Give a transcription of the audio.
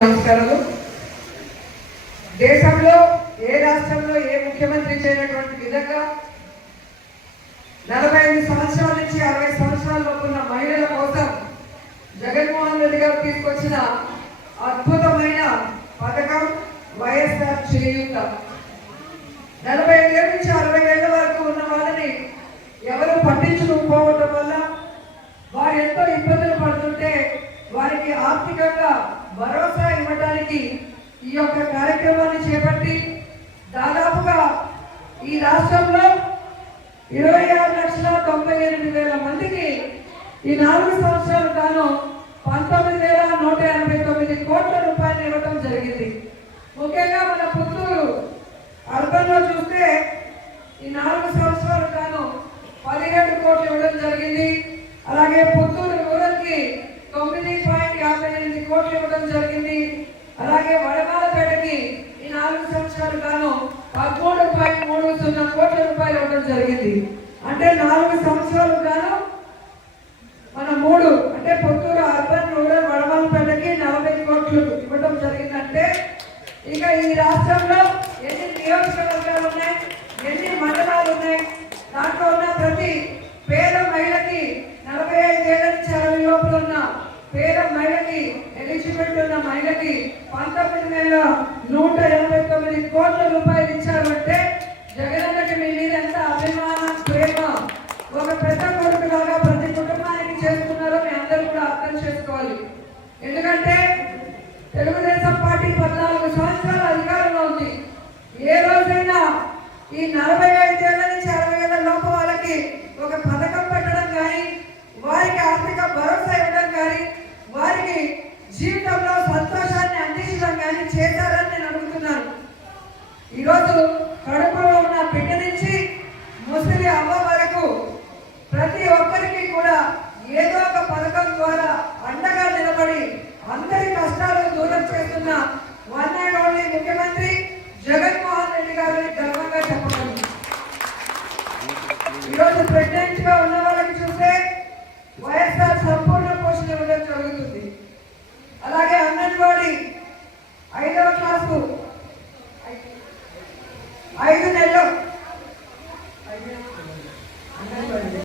నమస్కారాలు దేశంలో ఏ రాష్ట్రంలో ఏ ముఖ్యమంత్రి చేయనటువంటి విధంగా నలభై ఐదు సంవత్సరాల నుంచి అరవై సంవత్సరాల లోపు ఉన్న మహిళల కోసం జగన్మోహన్ రెడ్డి గారు తీసుకొచ్చిన అద్భుతమైన పథకం వైఎస్ఆర్ చేయూత. నలభై ఐదేళ్ళ నుంచి అరవై ఏళ్ళ వరకు ఉన్న వాళ్ళని ఎవరు పట్టించుకోకపోవడం ఇవ్వడానికి ఈ యొక్క కార్యక్రమాన్ని చేపట్టి దాదాపుగా ఈ రాష్ట్రంలో ఇరవై ఆరు లక్షల తొంభై ఎనిమిది వేల మందికి ఈ నాలుగు సంవత్సరాల గాను పంతొమ్మిది వేల నూట ఎనభై తొమ్మిది కోట్ల రూపాయలు ఇవ్వటం జరిగింది. ముఖ్యంగా మన పుత్తూరు అర్థంలో చూస్తే ఈ నాలుగు సంవత్సరాలు గాను పదిహేడు కోట్లు ఇవ్వడం జరిగింది. అలాగే పుత్తూరు రూరల్కి తొమ్మిది పాయింట్ యాభై ఎనిమిది చేయడం జరిగింది. అలాగే వడమాలపేటకి ఈ నాలుగు సంవత్సరాలు గాను పదమూడు పాయింట్ మూడు సున్నా కోట్ల రూపాయలు ఇవ్వడం జరిగింది. అంటే నాలుగు సంవత్సరాలు గాను మన మూడు అంటే పుత్తూరు అర్బన్ రూరల్ వడమాలపేటకి నలభై కోట్లు ఇవ్వడం జరిగిందంటే ఇక ఈ రాష్ట్రంలో ఎన్ని నియోజకవర్గాలు ఉన్నాయి ఎన్ని మండలాలు ఉన్నాయి దాంట్లో ఉన్న ప్రతి పేద మహిళకి నలభై ఐదేళ్ళ నుంచి అరవై లోపల ఉన్న పేద మహిళకి ఎలిజిబిలిటీ ఉన్న మహిళకి పంతొమ్మిది వేల నూట ఎనభై తొమ్మిది కోట్ల రూపాయలు ఇచ్చారంటే జగనన్నకి మీ మీద ఎంత అభిమానం ప్రేమ? ఒక పెద్ద కొడుకులాగా ప్రతి కుటుంబానికి చేస్తున్నారో మీ అందరూ కూడా అర్థం చేసుకోవాలి. ఎందుకంటే తెలుగుదేశం పార్టీ పద్నాలుగు సంవత్సరాల అధికారంలో ఉంది. ఏ రోజైనా ఈ నలభై ఐదేళ్ళ నుంచి అరవై ఏళ్ళ లోపు వాళ్ళకి ఒక పథకం పెట్టడం కానీ వారికి ఆర్థిక భరోసా ఇవ్వడం కానీ వారికి జీవితంలో ఈరోజు కడుపులో ఉన్న బిడ్డ నుంచి ముసలి అమ్మ వరకు ప్రతి ఒక్కరికి కూడా ఏదో ఒక పథకం ద్వారా అండగా నిలబడి అందరి కష్టాలు దూరం చేస్తున్న వన్ అండ్ ఓన్లీ ముఖ్యమంత్రి జగన్మోహన్ రెడ్డి గారిని గర్వంగా చెప్పగలను. ఈరోజు ప్రెసిడెంట్గా ఐదు